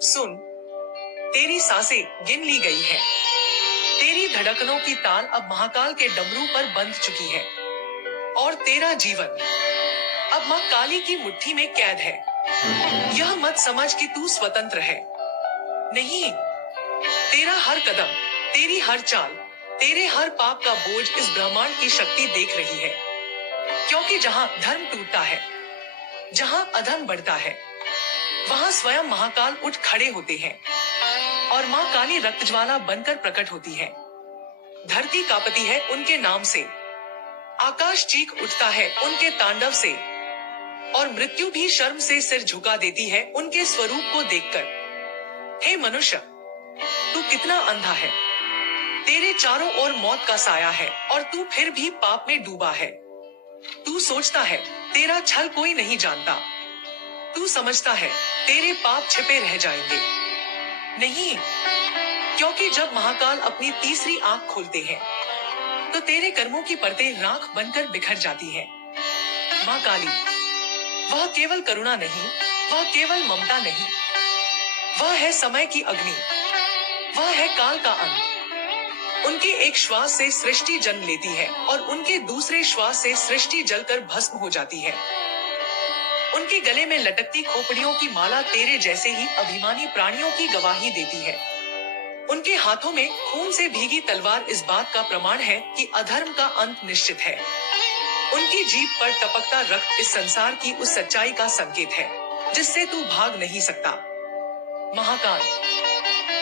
सुन, तेरी सांसें गिन ली गई है। तेरी धड़कनों की ताल अब महाकाल के डमरू पर बंध चुकी है और तेरा जीवन अब मां काली की मुट्ठी में कैद है। यह मत समझ कि तू स्वतंत्र है। नहीं, तेरा हर कदम, तेरी हर चाल, तेरे हर पाप का बोझ इस ब्रह्मांड की शक्ति देख रही है। क्योंकि जहां धर्म टूटता है, जहां अधर्म बढ़ता है, वहां स्वयं महाकाल उठ खड़े होते हैं और मां काली रक्तज्वाला बनकर प्रकट होती है। धरती कांपती है उनके नाम से, आकाश चीख उठता है उनके तांडव से और मृत्यु भी शर्म से सिर झुका देती है उनके स्वरूप को देखकर। हे मनुष्य, तू कितना अंधा है। तेरे चारों ओर मौत का साया है और तू फिर भी पाप में डूबा है। तू सोचता है तेरा छल कोई नहीं जानता। तू समझता है तेरे पाप छिपे रह जाएंगे। नहीं, क्योंकि जब महाकाल अपनी तीसरी आंख खोलते हैं तो तेरे कर्मों की परतें राख बनकर बिखर जाती है। मां काली, वह केवल करुणा नहीं, वह केवल ममता नहीं, वह है समय की अग्नि, वह है काल का अंत। उनके एक श्वास से सृष्टि जन्म लेती है और उनके दूसरे श्वास से सृष्टि जलकर भस्म हो जाती है। उनके गले में लटकती खोपड़ियों की माला तेरे जैसे ही अभिमानी प्राणियों की गवाही देती है। उनके हाथों में खून से भीगी तलवार इस बात का प्रमाण है कि अधर्म का अंत निश्चित है। उनकी जीभ पर टपकता रक्त इस संसार की उस सच्चाई का संकेत है जिससे तू भाग नहीं सकता। महाकाल,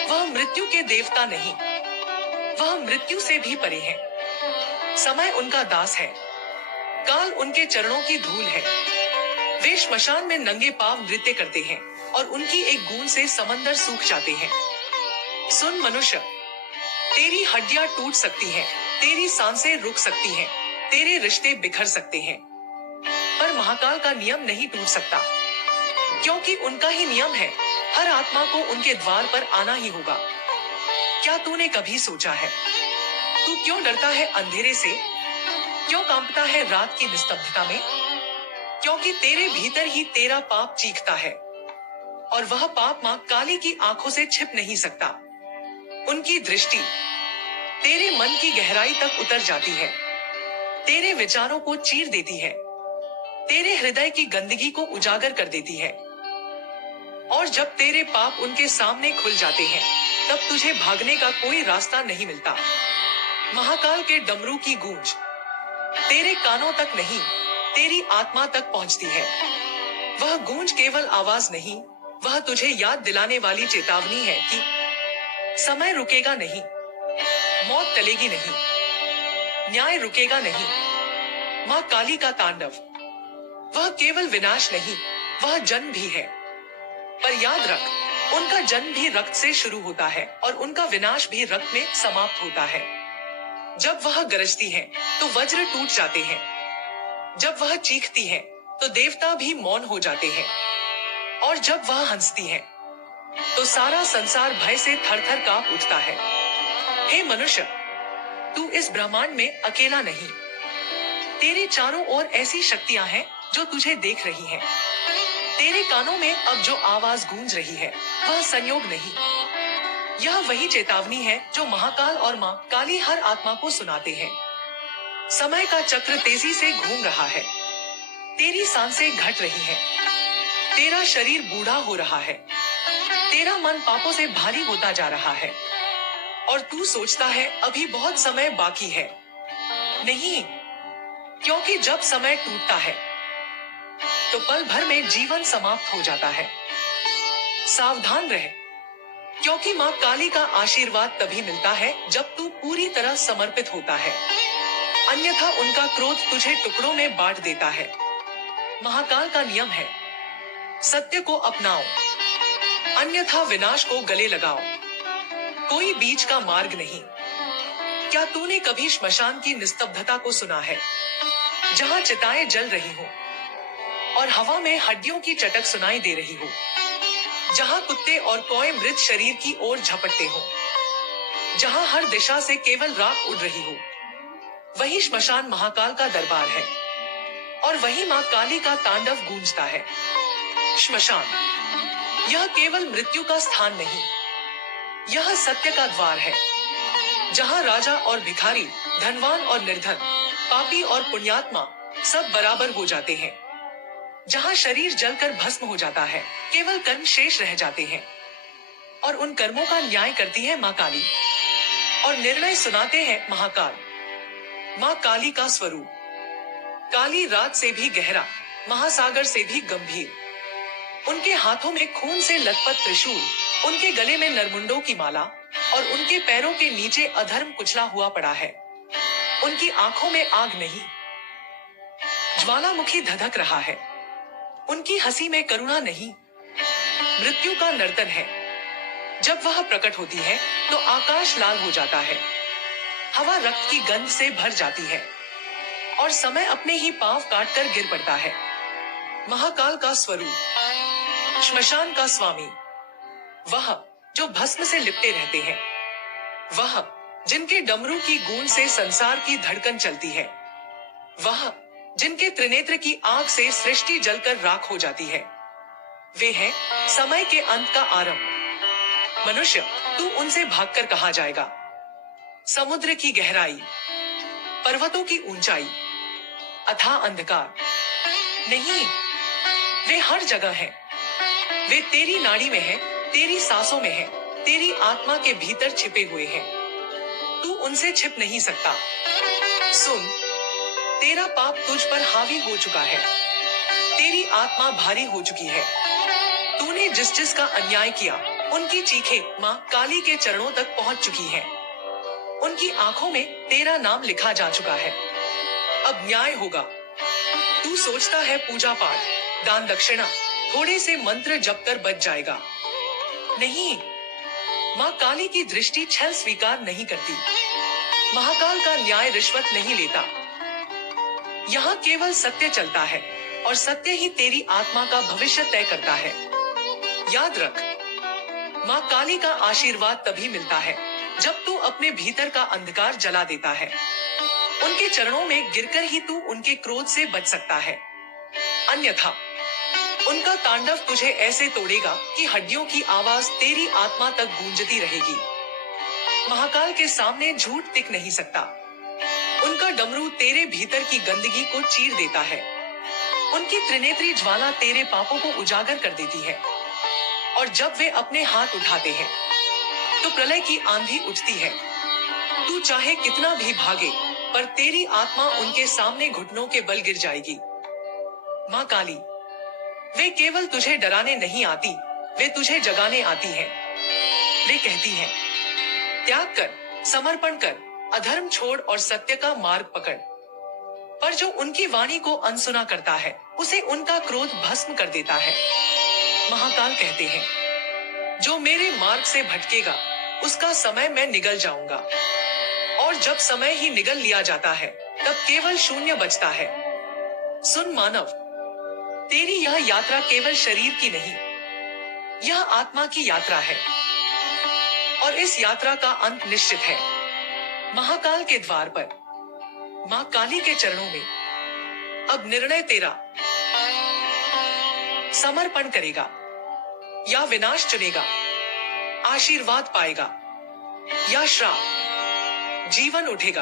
वह मृत्यु के देवता नहीं, वह मृत्यु से भी परे है। समय उनका दास है, काल उनके चरणों की धूल है। वे श्मशान में नंगे पांव नृत्य करते हैं और उनकी एक गूंज से समंदर सूख जाते हैं। सुन मनुष्य, तेरी हड्डियां टूट सकती हैं, तेरी सांसें रुक सकती हैं, तेरे रिश्ते बिखर सकते हैं, पर महाकाल का नियम नहीं टूट सकता, क्योंकि उनका ही नियम है, हर आत्मा को उनके द्वार पर आना ही होगा। क्या तूने कभी सोचा है तू क्यों डरता है अंधेरे से, क्यों कांपता है रात की निस्तब्धता में? क्योंकि तेरे भीतर ही तेरा पाप चीखता है और वह पाप मां काली की आंखों से छिप नहीं सकता। उनकी दृष्टि तेरे मन की गहराई तक उतर जाती है, तेरे विचारों को चीर देती है, तेरे हृदय की गंदगी को उजागर कर देती है। और जब तेरे पाप उनके सामने खुल जाते हैं, तब तुझे भागने का कोई रास्ता नहीं मिलता। महाकाल के डमरू की गूंज तेरे कानों तक नहीं, तेरी आत्मा तक पहुंचती है। वह गूंज केवल आवाज नहीं, वह तुझे याद दिलाने वाली चेतावनी है कि समय रुकेगा नहीं, मौत टलेगी नहीं, न्याय रुकेगा नहीं। मां काली का तांडव, वह केवल विनाश नहीं, वह जन्म भी है। पर याद रख, उनका जन्म भी रक्त से शुरू होता है और उनका विनाश भी रक्त में समाप्त होता है। जब वह गरजती है तो वज्र टूट जाते हैं, जब वह चीखती है तो देवता भी मौन हो जाते हैं, और जब वह हंसती है तो सारा संसार भय से थर-थर कांप उठता है। हे मनुष्य, तू इस ब्रह्मांड में अकेला नहीं। तेरे चारों ओर ऐसी शक्तियां हैं जो तुझे देख रही हैं। तेरे कानों में अब जो आवाज गूंज रही है, वह संयोग नहीं, यह वही चेतावनी है जो महाकाल और मां काली हर आत्मा को सुनाते हैं। समय का चक्र तेजी से घूम रहा है, तेरी सांसें घट रही हैं, तेरा शरीर बूढ़ा हो रहा है, तेरा मन पापों से भारी होता जा रहा है और तू सोचता है अभी बहुत समय बाकी है। नहीं, क्योंकि जब समय टूटता है तो पल भर में जीवन समाप्त हो जाता है। सावधान रह, क्योंकि मां काली का आशीर्वाद तभी मिलता है जब तू पूरी तरह समर्पित होता है, अन्यथा उनका क्रोध तुझे टुकड़ों में बांट देता है। महाकाल का नियम है, सत्य को अपनाओ, अन्यथा विनाश को गले लगाओ। कोई बीच का मार्ग नहीं। क्या तूने कभी श्मशान की निस्तब्धता को सुना है, जहां चिताएं जल रही हो और हवा में हड्डियों की चटक सुनाई दे रही हो, जहां कुत्ते और कौए मृत शरीर की ओर झपटते हो, जहां हर दिशा से केवल राख उड़ रही हो? वही श्मशान महाकाल का दरबार है और वही मां काली का तांडव गूंजता है। श्मशान यह केवल मृत्यु का स्थान नहीं, यह सत्य का द्वार है, जहाँ राजा और भिखारी, धनवान और निर्धन, पापी और पुण्यात्मा सब बराबर हो जाते हैं। जहाँ शरीर जलकर भस्म हो जाता है, केवल कर्म शेष रह जाते हैं। और उन कर्मों का न्याय करती है माँ काली, और निर्णय सुनाते हैं महाकाल। माँ काली का स्वरूप, काली रात से भी गहरा, महासागर से भी गंभीर। उनके हाथों में खून से लथपथ त्रिशूल, उनके गले में नरमुंडों की माला, और उनके पैरों के नीचे अधर्म कुचला हुआ पड़ा है। उनकी आंखों में आग नहीं, ज्वालामुखी धधक रहा है। उनकी हंसी में करुणा नहीं, मृत्यु का नर्तन है। जब वह प्रकट होती है तो आकाश लाल हो जाता है, हवा रक्त की गंध से भर जाती है, और समय अपने ही पांव काटकर गिर पड़ता है। महाकाल का स्वरूप, श्मशान का स्वामी, वह जो भस्म से लिपटे रहते हैं, वह जिनके डमरू की गूंज से संसार की धड़कन चलती है, वह जिनके त्रिनेत्र की आग से सृष्टि जलकर राख हो जाती है। वे हैं समय के अंत का आरंभ। मनुष्य, तू उनसे भागकर कहाँ जाएगा? समुद्र की गहराई, पर्वतों की ऊंचाई, अथाह अंधकार, नहीं, वे हर जगह हैं। वे तेरी नाड़ी में हैं, तेरी सांसों में हैं, तेरी आत्मा के भीतर छिपे हुए हैं। तू उनसे छिप नहीं सकता। सुन, तेरा पाप तुझ पर हावी हो चुका है, तेरी आत्मा भारी हो चुकी है। तूने जिस जिस का अन्याय किया, उनकी चीखें माँ काली के चरणों तक पहुंच चुकी हैं। उनकी आंखों में तेरा नाम लिखा जा चुका है। अब न्याय होगा। तू सोचता है पूजा पाठ, दान दक्षिणा, थोड़े से मंत्र जप कर बच जाएगा। नहीं, माँ काली की दृष्टि छल स्वीकार नहीं करती। महाकाल का न्याय रिश्वत नहीं लेता। यहाँ केवल सत्य चलता है, और सत्य ही तेरी आत्मा का भविष्य तय करता है। याद रख, माँ काली का आशीर्वाद तभी मिलता है जब तू अपने भीतर का अंधकार जला देता है। उनके चरणों में गिरकर ही तू उनके क्रोध से बच सकता है, अन्यथा उनका तांडव तुझे ऐसे तोड़ेगा कि हड्डियों की आवाज तेरी आत्मा तक गूंजती रहेगी। महाकाल के सामने झूठ टिक नहीं सकता। उनका डमरू तेरे भीतर की गंदगी को चीर देता है। उनकी त्रिनेत्री ज्वाला तेरे पापों को उजागर कर देती है, और जब वे अपने हाथ उठाते हैं तो प्रलय की आंधी उठती है। तू चाहे कितना भी भागे, पर तेरी आत्मा उनके सामने घुटनों के बल गिर जाएगी। माँ काली, वे केवल तुझे डराने नहीं आती, वे तुझे जगाने आती हैं। वे कहती हैं, त्याग कर, समर्पण कर, अधर्म छोड़ और सत्य का मार्ग पकड़। पर जो उनकी वाणी को अनसुना करता है, उसे उनका क्रोध भस्म कर देता है। महाकाल कहते हैं, जो मेरे मार्ग से भटकेगा, उसका समय मैं निगल जाऊंगा। और जब समय ही निगल लिया जाता है, तब केवल शून्य बचता है। सुन मानव, तेरी यह यात्रा केवल शरीर की नहीं, यह आत्मा की यात्रा है, और इस यात्रा का अंत निश्चित है। महाकाल के द्वार पर, माँ काली के चरणों में। अब निर्णय तेरा। समर्पण करेगा या विनाश चुनेगा, आशीर्वाद पाएगा या श्राप, जीवन उठेगा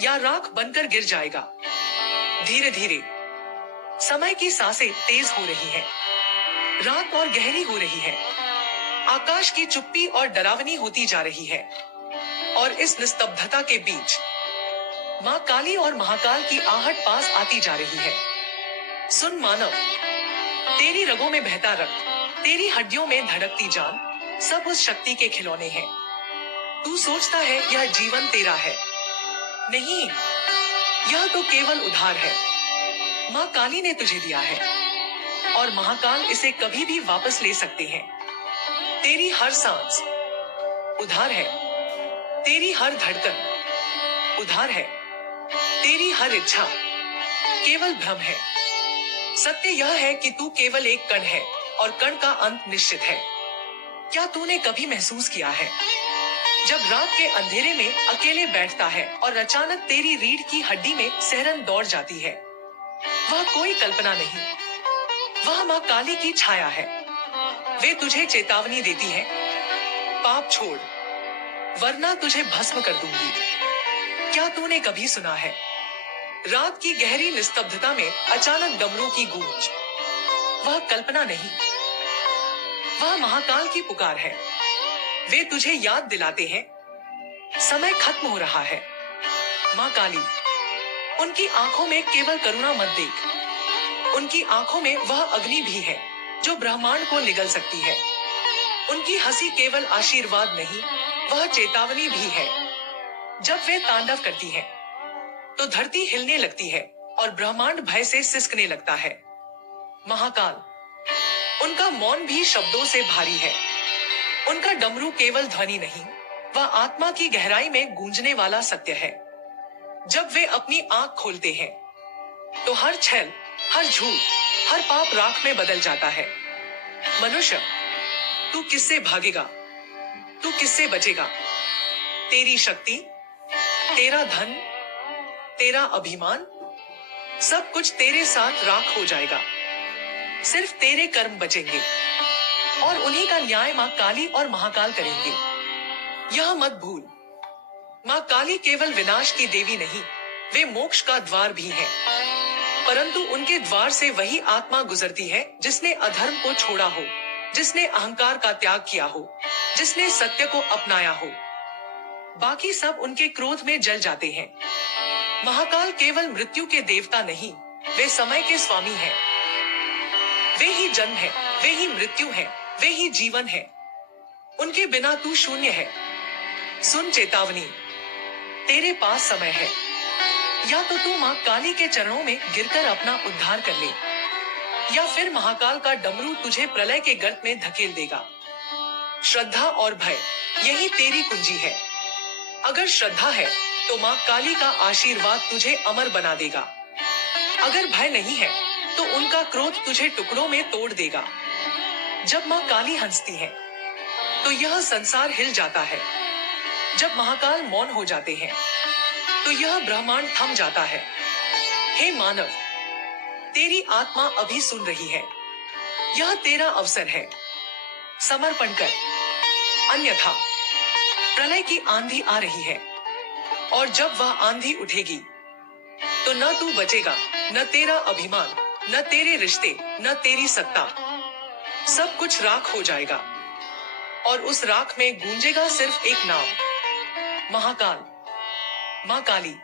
या राख बनकर गिर जाएगा। धीरे धीरे समय की सांसें तेज हो रही हैं, रात और गहरी हो रही है, आकाश की चुप्पी और डरावनी होती जा रही है। और इस निस्तब्धता के बीच माँ काली और महाकाल की आहट पास आती जा रही है। सुन मानव, तेरी रगों में बहता रक्त, तेरी हड्डियों में धड़कती जान, सब उस शक्ति के खिलौने हैं। तू सोचता है यह जीवन तेरा है, नहीं, यह तो केवल उधार है। माँ काली ने तुझे दिया है, और महाकाल इसे कभी भी वापस ले सकते हैं। तेरी हर सांस उधार है, तेरी हर धड़कन उधार है, तेरी हर इच्छा केवल भ्रम है। सत्य यह है कि तू केवल एक कण है, और कण का अंत निश्चित है। क्या तूने कभी महसूस किया है, जब रात के अंधेरे में अकेले बैठता है और अचानक तेरी रीढ़ की हड्डी में सिहरन दौड़ जाती है? वह कोई कल्पना नहीं, वह माँ काली की छाया है। वे तुझे चेतावनी देती हैं, पाप छोड़, वरना तुझे भस्म कर दूंगी। क्या तूने कभी सुना है, रात की गहरी निस्तब्धता में अचानक डमरू की गूंज? वह कल्पना नहीं, वह महाकाल की पुकार है। वे तुझे याद दिलाते हैं, समय खत्म हो रहा है। माँ काली, उनकी आंखों में केवल करुणा मत देख, उनकी आंखों में वह अग्नि भी है जो ब्रह्मांड को निगल सकती है। उनकी हंसी केवल आशीर्वाद नहीं, वह चेतावनी भी है। जब वे तांडव करती हैं, तो धरती हिलने लगती है और ब्रह्मांड भय से सिसकने लगता है। महाकाल, उनका मौन भी शब्दों से भारी है। उनका डमरू केवल ध्वनि नहीं, वह आत्मा की गहराई में गूंजने वाला सत्य है। जब वे अपनी आंख खोलते हैं, तो हर छल, हर झूठ, हर पाप राख में बदल जाता है। मनुष्य, तू किससे भागेगा? तू किससे बचेगा? तेरी शक्ति, तेरा धन, तेरा अभिमान, सब कुछ तेरे साथ राख हो जाएगा। सिर्फ तेरे कर्म बचेंगे और उन्हीं का न्याय माँ काली और महाकाल करेंगे। यह मत भूल, माँ काली केवल विनाश की देवी नहीं, वे मोक्ष का द्वार भी है। परंतु उनके द्वार से वही आत्मा गुजरती है जिसने अधर्म को छोड़ा हो, जिसने अहंकार का त्याग किया हो, जिसने सत्य को अपनाया हो। बाकी सब उनके क्रोध में जल जाते हैं। महाकाल केवल मृत्यु के देवता नहीं, वे समय के स्वामी हैं। वे ही जन्म है, वे ही मृत्यु है, वे ही जीवन है। उनके बिना तू शून्य है। सुन चेतावनी, तेरे पास समय है। या तो तू माँ काली के चरणों में गिरकर अपना उद्धार कर ले, या फिर महाकाल का डमरू तुझे प्रलय के गर्त में धकेल देगा। श्रद्धा और भय, यही तेरी कुंजी है। अगर श्रद्धा है तो माँ काली का आशीर्वाद तुझे अमर बना देगा। अगर भय नहीं है तो उनका क्रोध तुझे टुकड़ों में तोड़ देगा। जब माँ काली हंसती है तो यह संसार हिल जाता है। जब महाकाल मौन हो जाते हैं तो यह ब्रह्मांड थम जाता है। हे मानव, तेरी आत्मा अभी सुन रही है। यह तेरा अवसर है, समर्पण कर, अन्यथा प्रलय की आंधी आ रही है। और जब वह आंधी उठेगी तो न तू बचेगा, न तेरा अभिमान, न तेरे रिश्ते, न तेरी सत्ता। सब कुछ राख हो जाएगा और उस राख में गूंजेगा सिर्फ एक नाम, महाकाल, माँ काली।